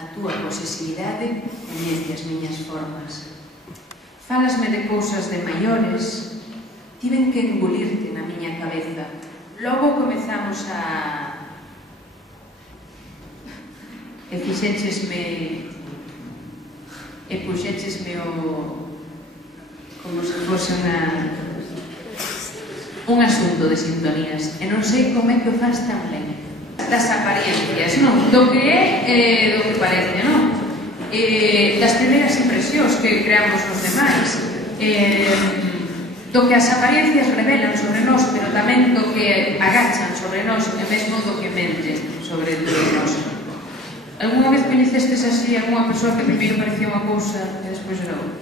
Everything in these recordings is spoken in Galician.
A túa posesividade coñece as miñas formas. Fálasme de cousas de maiores, tiven que engulirte na miña cabeza. Logo comezamos a... e fixéchesme... e puxéchesme o... como se fose un asunto de sintonías. E non sei como é que o faz tan ben. Das apariencias, non? Do que é e do que parece, non? Das primeiras impresións que creamos nos demais, do que as apariencias revelan sobre nós, pero tamén do que agachan sobre nós, e mesmo do que menten sobre nós. Alguna vez coñecestes así alguna persoa que primeiro parecía unha cousa e despois era outra?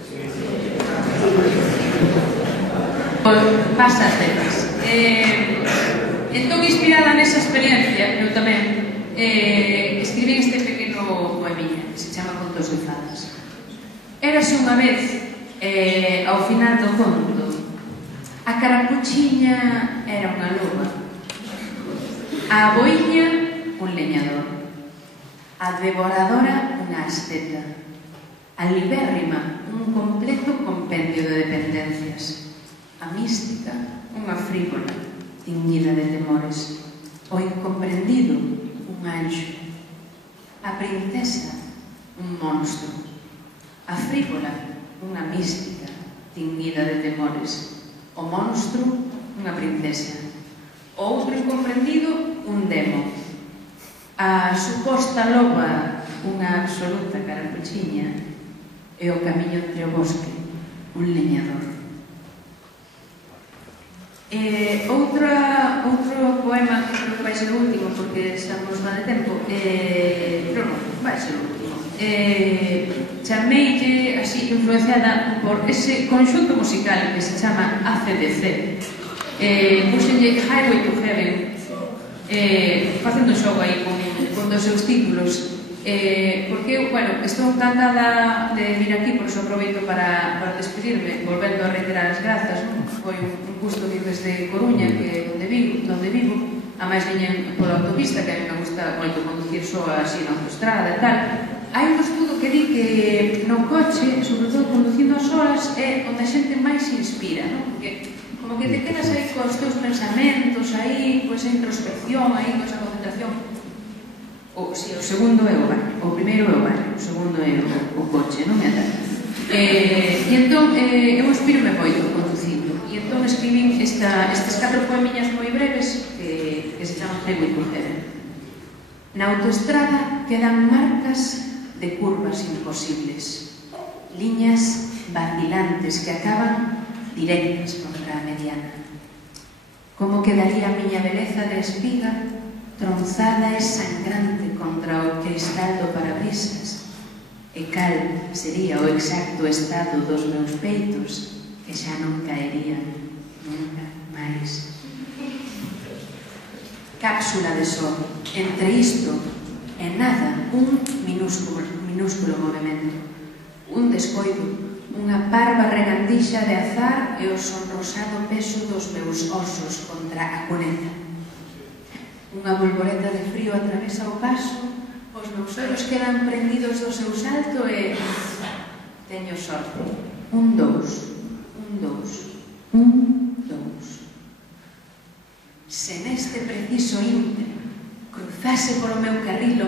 Pasa as veces. Entón, inspirada nesa experiencia, eu tamén escribí este pequeno poemilla que se chama Contos de Fadas. Érase unha vez, ao final do conto, a carapuchiña era unha loba, a boiña un leñador, a devoradora unha asceta, a libérrima un completo compendio de dependencias, a mística unha frívola tiñida de temores, o incomprendido un anxo, a princesa un monstro, a frívola unha mística tiñida de temores, o monstro unha princesa, o outro incomprendido un demo, a suposta loba unha absoluta carapuchiña e o camiño entre o bosque un leñador. Outro poema que creo que vai ser o último porque xa nos dá de tempo, pero non, vai ser o último. Chameille así influenciada por ese conxunto musical que se chama AC/DC. Puxenlle Highway to Heaven, facendo un xogo aí con dos seus títulos, porque, bueno, estou encantada de vir aquí, por iso aproveito para despedirme, volvendo a reiterar as grazas. Foi un gusto vir desde Coruña, que é onde vivo, a máis viñen pola autopista, que a mí me gusta moito conducir soa así na autostrada e tal. Hai un estudo que di que no coche, sobre todo conducindo as horas, é onde a xente máis se inspira, non? Porque como que te quedas aí cos teus pensamentos, aí, pois a introspección, aí, pois a concentración. O segundo é o baño, o primeiro é o baño, o segundo é o coche, non é tal? E entón, eu inspiro-me moito conducindo, e entón escribín estes 4 poemillas moi breves que se chaman Highway to Heaven. Na autoestrada quedan marcas de curvas imposibles, liñas vacilantes que acaban directas contra a mediana. Como quedaría a miña beleza de espiga tronzada e sangrante contra o cristal do parabrisas, e cal sería o exacto estado dos meus peitos que xa non caerían nunca máis. Cápsula de sol, entre isto e nada, un minúsculo movimento, un descoido, unha parva regandixa de azar e o sonrosado peso dos meus osos contra a cuneta. Unha bolboreta de frío atravesa o paso, os meus ollos quedan prendidos do seu salto e... teño sorte. 1, 2, 1, 2, 1, 2. Se neste preciso ímpeto cruzase polo meu carril o